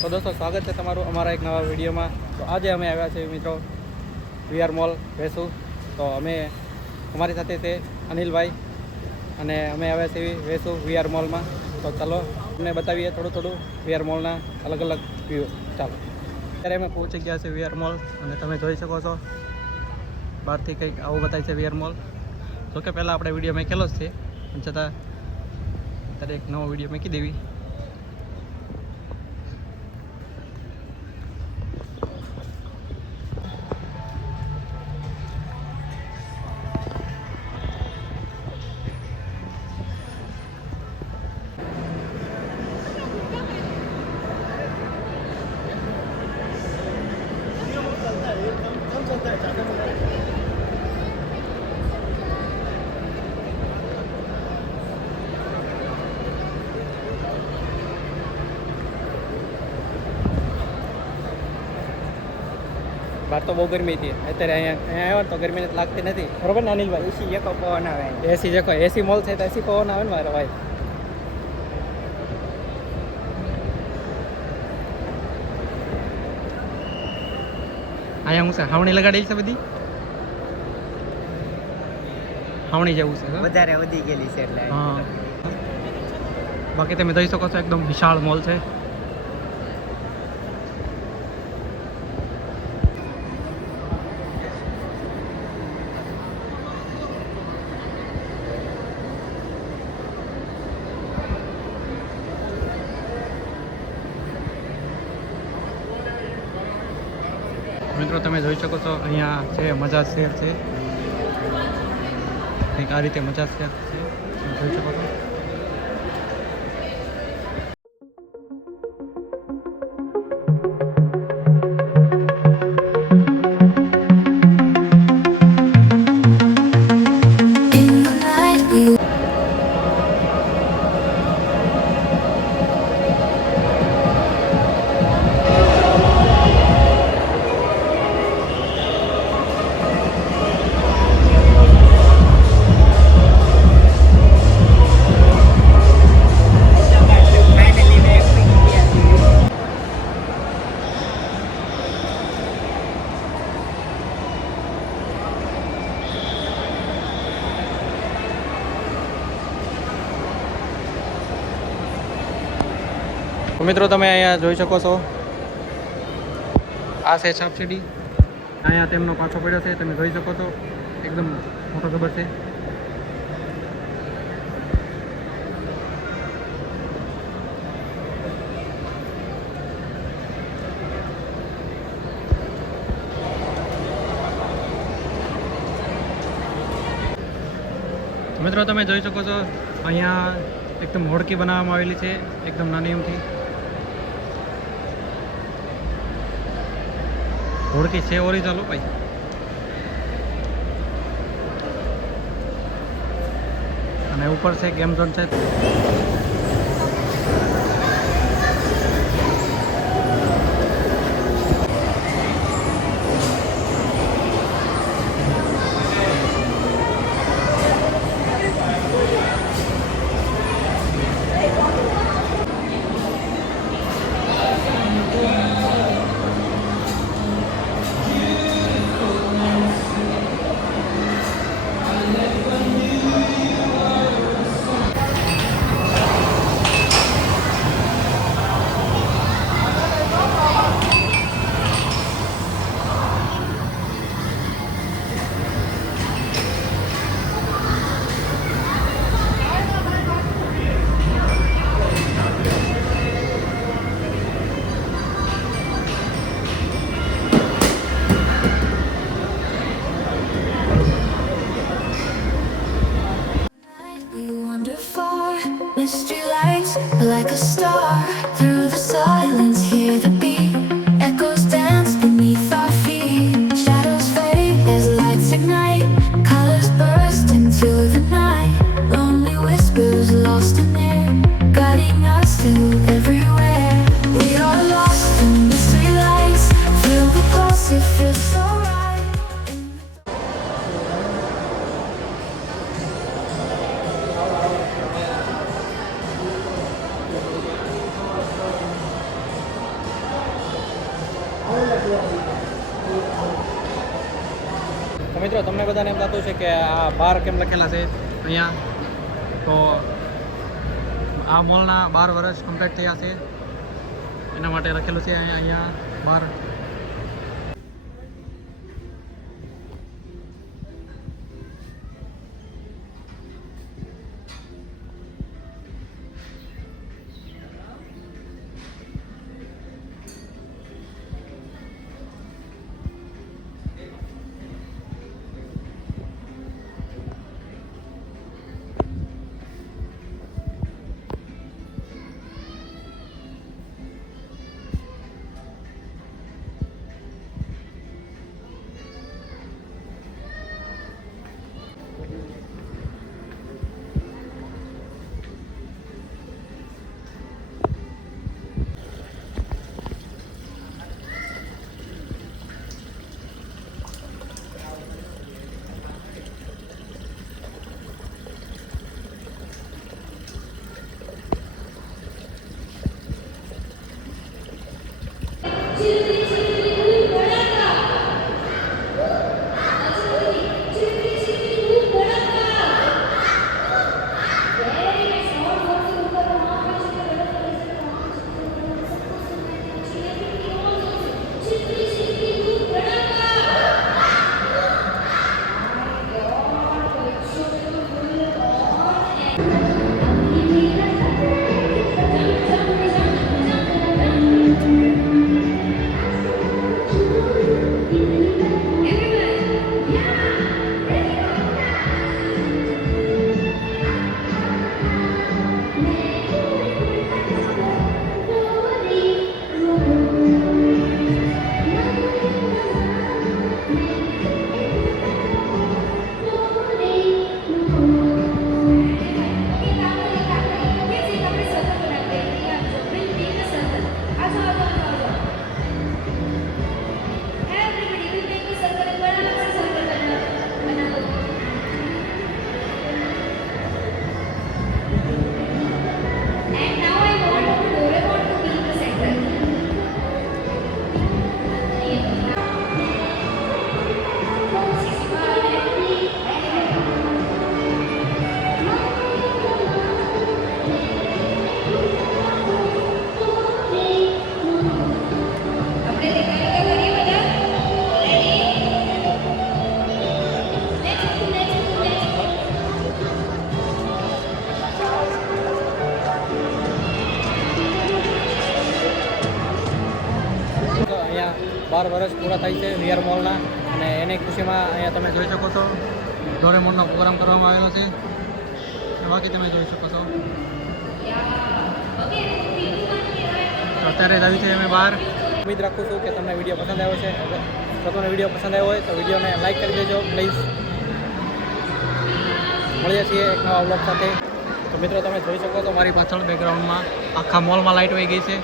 તો દોસ્તો સ્વાગત છે તમારું અમારા એક નવા વિડીયોમાં. તો આજે અમે આવ્યા છીએ મિત્રો વીઆર મોલ વેસુ. તો અમે અમારી સાથે છે અનિલભાઈ અને અમે આવ્યા છીએ વેસુ વીઆર મોલમાં. તો ચાલો અમને બતાવીએ થોડું વીઆર મોલના અલગ અલગ વ્યૂ. ચાલો અત્યારે અમે પહોંચી ગયા છે વીઆર મોલ અને તમે જોઈ શકો છો બહારથી કંઈક આવું બતાય છે વીઆર મોલ. જોકે પહેલાં આપણે વિડીયો મેકેલો જ છે પણ છતાં અત્યારે એક નવો વિડીયો મૂકી દેવી. બહાર તો બહુ ગરમી હતી, અત્યારે અહીંયા આવ્યો તો ગરમી લાગતી નથી. બરોબર ને અનિલભાઈ? એસી જેકો પવન આવે. એસી જેકો એસી મોલ છે તો એસી પવન આવે ને મારો ભાઈ. અહીંયા હું છે હાવણી લગાડેલી છે, બધી હાવણી જેવું છે, વધારે વધી ગયેલી છે એટલે. હા, બાકી તમે જોઈ શકો છો એકદમ વિશાળ મોલ છે. મિત્રો તમે જોઈ શકો છો અહીંયા છે મજા શેર છે, કંઈક આ રીતે મજા શેર છે, તમે જોઈ શકો છો. મિત્રો તમે અહીંયા જોઈ શકો છો આ છે સબસિડી. અહીંયા તેમનો પાછો પડ્યો છે, તમે જોઈ શકો છો એકદમ મોટો જબર છે. મિત્રો તમે જોઈ શકો છો અહીંયા એકદમ હોડકી બનાવવામાં આવેલી છે, એકદમ નાની એમથી હોડકી છે ઓરિજિનલ ભાઈ. અને ઉપર છે ગેમ ઝોન છે. તો મિત્રો તમને બધાને એમ થતું છે કે આ બાર કેમ લખેલા છે અહીંયા, તો આ મોલના 12 વર્ષ કમ્પ્લીટ થયા છે એના માટે લખેલું છે અહીંયા બાર. બાર વર્ષ પૂરા થાય છે વીઆર મોલના, અને એની ખુશીમાં અહીંયા તમે જોઈ શકો છો ડોરેમોનનો પ્રોગ્રામ કરવામાં આવેલો છે. બાકી તમે જોઈ શકો છો અત્યારે જ આવી છે અમે બહાર. ઉમ્મીદ રાખું છું કે તમને વિડીયો પસંદ આવ્યો છે. જો તમને વિડીયો પસંદ આવ્યો હોય તો વિડીયોને લાઈક કરી દેજો પ્લીઝ. મળીએ છીએ એક નવા વ્લોગ સાથે. તો મિત્રો તમે જોઈ શકો છો મારી પાછળ બેકગ્રાઉન્ડમાં આખા મોલમાં લાઇટ વહી ગઈ છે.